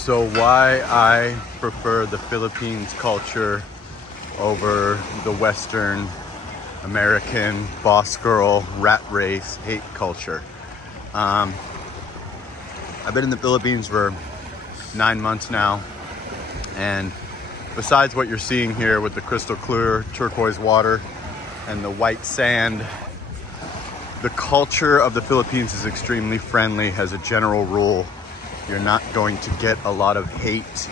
So why I prefer the Philippines culture over the Western American boss girl, rat race, hate culture. I've been in the Philippines for 9 months now, and besides what you're seeing here with the crystal clear turquoise water and the white sand, the culture of the Philippines is extremely friendly as a general rule. You're not going to get a lot of hate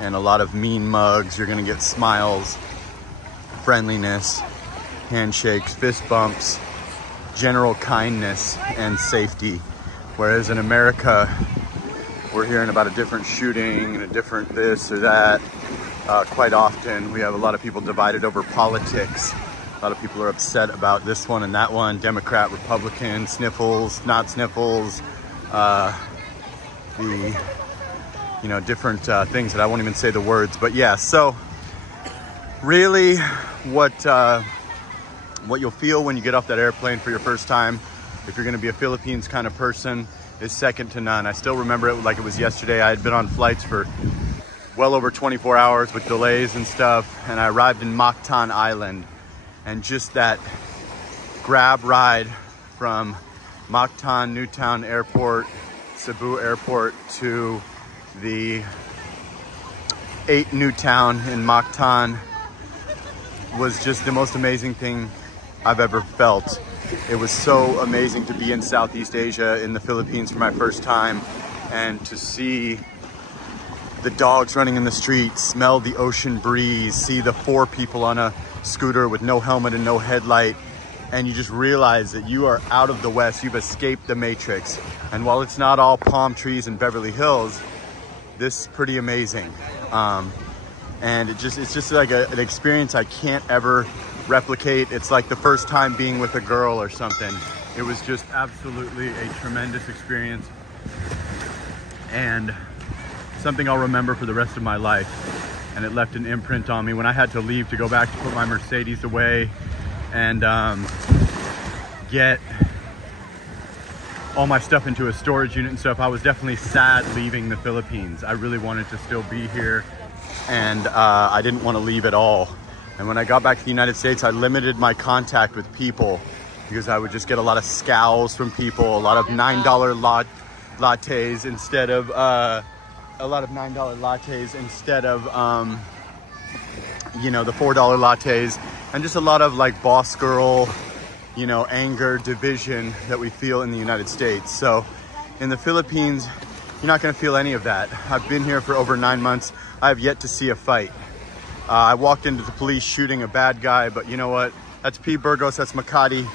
and a lot of mean mugs. You're going to get smiles, friendliness, handshakes, fist bumps, general kindness and safety. Whereas in America, we're hearing about a different shooting and a different this or that. Quite often, we have a lot of people divided over politics. A lot of people are upset about this one and that one, Democrat, Republican, sniffles, not sniffles, different things that I won't even say the words. But yeah, so really what you'll feel when you get off that airplane for your first time, if you're gonna be a Philippines kind of person, is second to none. I still remember it like it was yesterday. I had been on flights for well over 24 hours with delays and stuff, and I arrived in Mactan Island, and just that grab ride from Mactan Newtown Airport, Cebu Airport, to the 8 Newtown in Mactan was just the most amazing thing I've ever felt. It was so amazing to be in Southeast Asia, in the Philippines for my first time, and to see the dogs running in the streets, smell the ocean breeze, see the 4 people on a scooter with no helmet and no headlight, and you just realize that you are out of the West. You've escaped the Matrix. And while it's not all palm trees and Beverly Hills, this is pretty amazing. And it's just like an experience I can't ever replicate. It's like the first time being with a girl or something. It was just absolutely a tremendous experience, and something I'll remember for the rest of my life. And it left an imprint on me. When I had to leave to go back to put my Mercedes away and get all my stuff into a storage unit and stuff, I was definitely sad leaving the Philippines. I really wanted to still be here, and I didn't want to leave at all. And when I got back to the United States, I limited my contact with people because I would just get a lot of scowls from people, a lot of $9 lattes instead of the $4 lattes, and just a lot of like boss girl, anger, division that we feel in the United States. So in the Philippines, you're not going to feel any of that. I've been here for over 9 months. I have yet to see a fight. I walked into the police shooting a bad guy, but you know what? That's P. Burgos, that's Makati.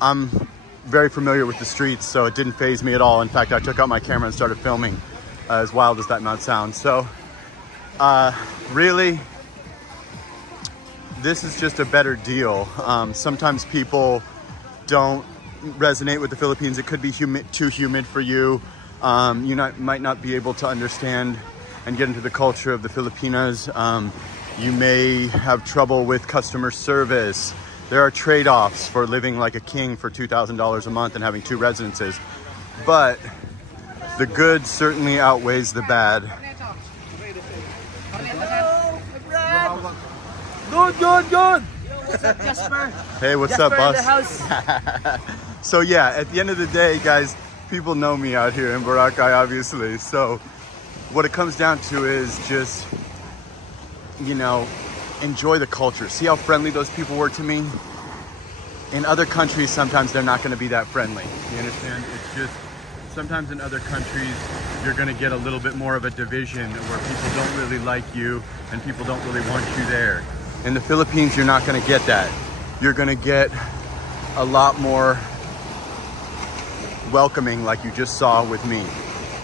I'm very familiar with the streets, so it didn't faze me at all. In fact, I took out my camera and started filming, as wild as that might sound. So really, this is just a better deal. Sometimes people don't resonate with the Philippines. It could be too humid for you. You might not be able to understand and get into the culture of the Filipinos. You may have trouble with customer service. There are trade-offs for living like a king for $2,000 a month and having 2 residences. But the good certainly outweighs the bad. Good. What's up, Jasper? Hey, what's Jasper up, boss? in the house. So yeah, at the end of the day, guys, people know me out here in Boracay, obviously. So what it comes down to is just, enjoy the culture. See how friendly those people were to me? In other countries, sometimes they're not going to be that friendly. You understand? It's just, sometimes in other countries, you're going to get a little bit more of a division where people don't really like you and people don't really want you there. In the Philippines, you're not going to get that. You're going to get a lot more welcoming, like you just saw with me.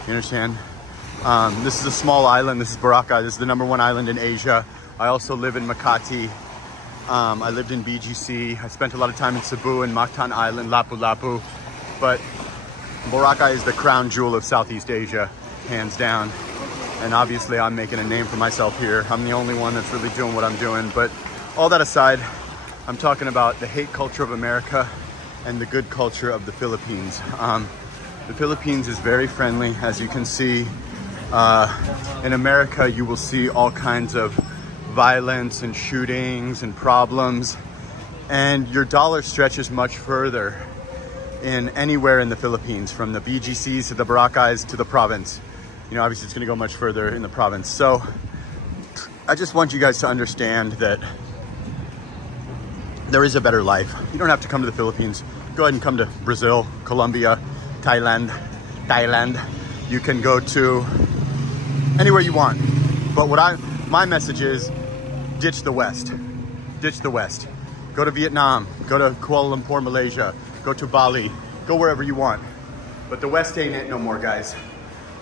You understand? This is a small island. This is Boracay. This is the #1 island in Asia. I also live in Makati. I lived in BGC. I spent a lot of time in Cebu and Mactan Island, Lapu-Lapu. But Boracay is the crown jewel of Southeast Asia, hands down. And obviously I'm making a name for myself here. I'm the only one that's really doing what I'm doing. But all that aside, I'm talking about the hate culture of America and the good culture of the Philippines. The Philippines is very friendly, as you can see. In America, you will see all kinds of violence and shootings and problems, and your dollar stretches much further in anywhere in the Philippines, from the BGCs to the Boracays to the province. You know, obviously it's going to go much further in the province. So I just want you guys to understand that there is a better life. You don't have to come to the Philippines. Go ahead and come to Brazil, Colombia, Thailand. You can go to anywhere you want. But my message is, ditch the West. Ditch the West. Go to Vietnam, go to Kuala Lumpur, Malaysia, go to Bali, go wherever you want. But the West ain't it no more, guys.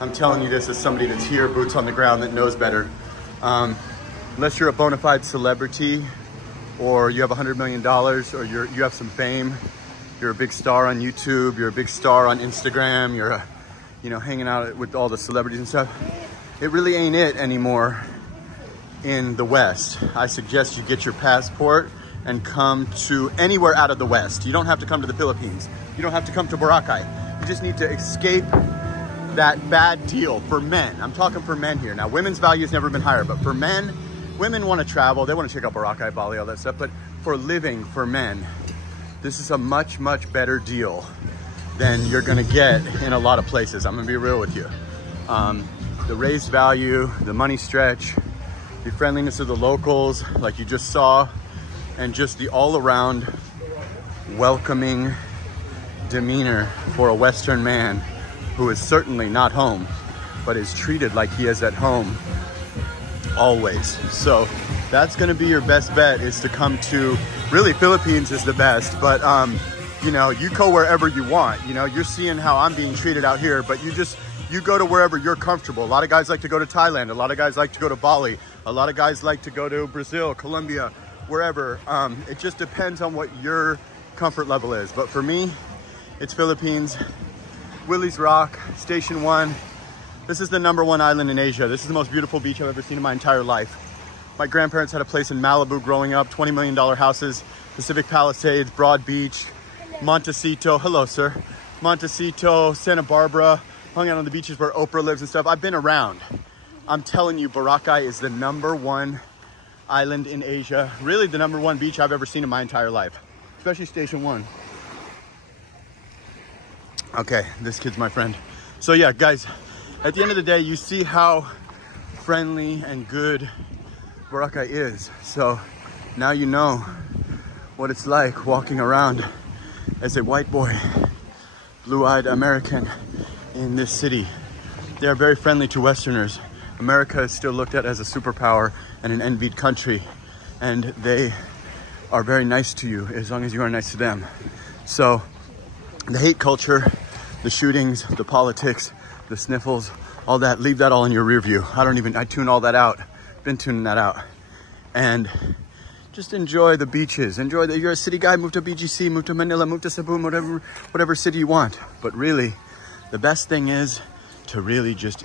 I'm telling you this as somebody that's here, boots on the ground, that knows better. Unless you're a bona fide celebrity, or you have $100 million, or you have some fame, you're a big star on YouTube, you're a big star on Instagram, you're hanging out with all the celebrities and stuff. It really ain't it anymore in the West. I suggest you get your passport and come to anywhere out of the West. You don't have to come to the Philippines. You don't have to come to Boracay. You just need to escape that bad deal for men. I'm talking for men here. Now, women's value has never been higher, but for men, women want to travel. They want to check out Boracay, Bali, all that stuff. But for living, for men, this is a much, much better deal than you're gonna get in a lot of places. I'm gonna be real with you. The raised value, the money stretch, the friendliness of the locals, like you just saw, and just the all-around welcoming demeanor for a Western man who is certainly not home, but is treated like he is at home always. So that's gonna be your best bet, is to come to, really Philippines is the best, but you go wherever you want. You're seeing how I'm being treated out here, but you go to wherever you're comfortable. A lot of guys like to go to Thailand. A lot of guys like to go to Bali. A lot of guys like to go to Brazil, Colombia, wherever. It just depends on what your comfort level is. But for me, it's Philippines, Willie's Rock, Station 1. This is the #1 island in Asia. This is the most beautiful beach I've ever seen in my entire life. My grandparents had a place in Malibu growing up, $20 million houses, Pacific Palisades, Broad Beach, Montecito, hello sir, Montecito, Santa Barbara, hung out on the beaches where Oprah lives and stuff. I've been around. I'm telling you, Boracay is the #1 island in Asia, really the #1 beach I've ever seen in my entire life, especially Station 1. Okay, this kid's my friend. So yeah, guys, at the end of the day, you see how friendly and good Boracay is. So now you know what it's like walking around as a white boy, blue-eyed American in this city. They are very friendly to Westerners. America is still looked at as a superpower and an envied country, and they are very nice to you as long as you are nice to them. So the hate culture, the shootings, the politics, the sniffles, all that, leave that all in your rear view. I tune all that out. Been tuning that out. And just enjoy the beaches. You're a city guy, move to BGC, move to Manila, move to Cebu, whatever city you want. But really, the best thing is to really just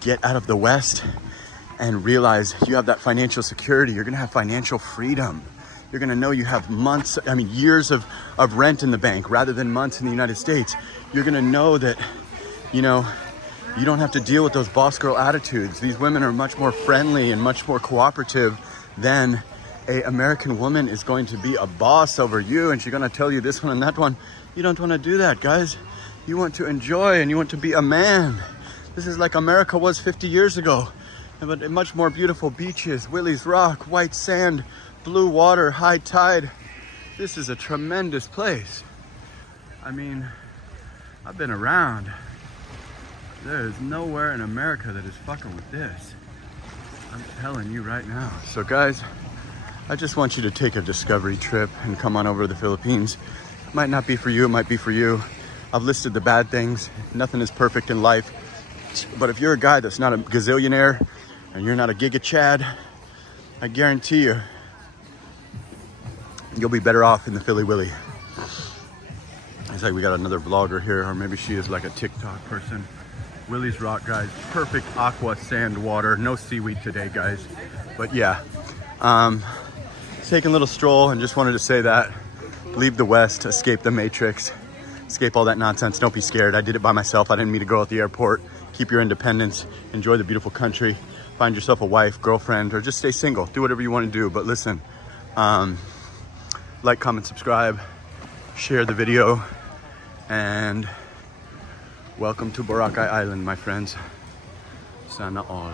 get out of the West and realize you have that financial security. You're gonna have financial freedom. You're gonna know you have years of rent in the bank rather than months in the United States. You're gonna know that, you don't have to deal with those boss girl attitudes. These women are much more friendly and much more cooperative than a American woman is going to be a boss over you, and she's gonna tell you this one and that one. You don't wanna do that, guys. You want to enjoy and you want to be a man. This is like America was 50 years ago, but much more beautiful beaches, Willie's Rock, white sand, blue water, high tide. This is a tremendous place. I mean, I've been around. There is nowhere in America that is fucking with this. I'm telling you right now. So guys, I just want you to take a discovery trip and come on over to the Philippines. It might not be for you, it might be for you. I've listed the bad things. Nothing is perfect in life. But if you're a guy that's not a gazillionaire and you're not a giga chad, I guarantee you, you'll be better off in the Philly Willy. It's like we got another vlogger here, or maybe she is like a TikTok person. Willie's Rock, guys, perfect aqua sand water. No seaweed today, guys. But yeah, taking a little stroll and just wanted to say that. Leave the West, escape the Matrix, escape all that nonsense. Don't be scared. I did it by myself. I didn't meet a girl at the airport. keep your independence, enjoy the beautiful country, find yourself a wife, girlfriend, or just stay single. Do whatever you want to do. But listen, like, comment, subscribe, share the video, and welcome to Boracay Island, my friends. Sana all.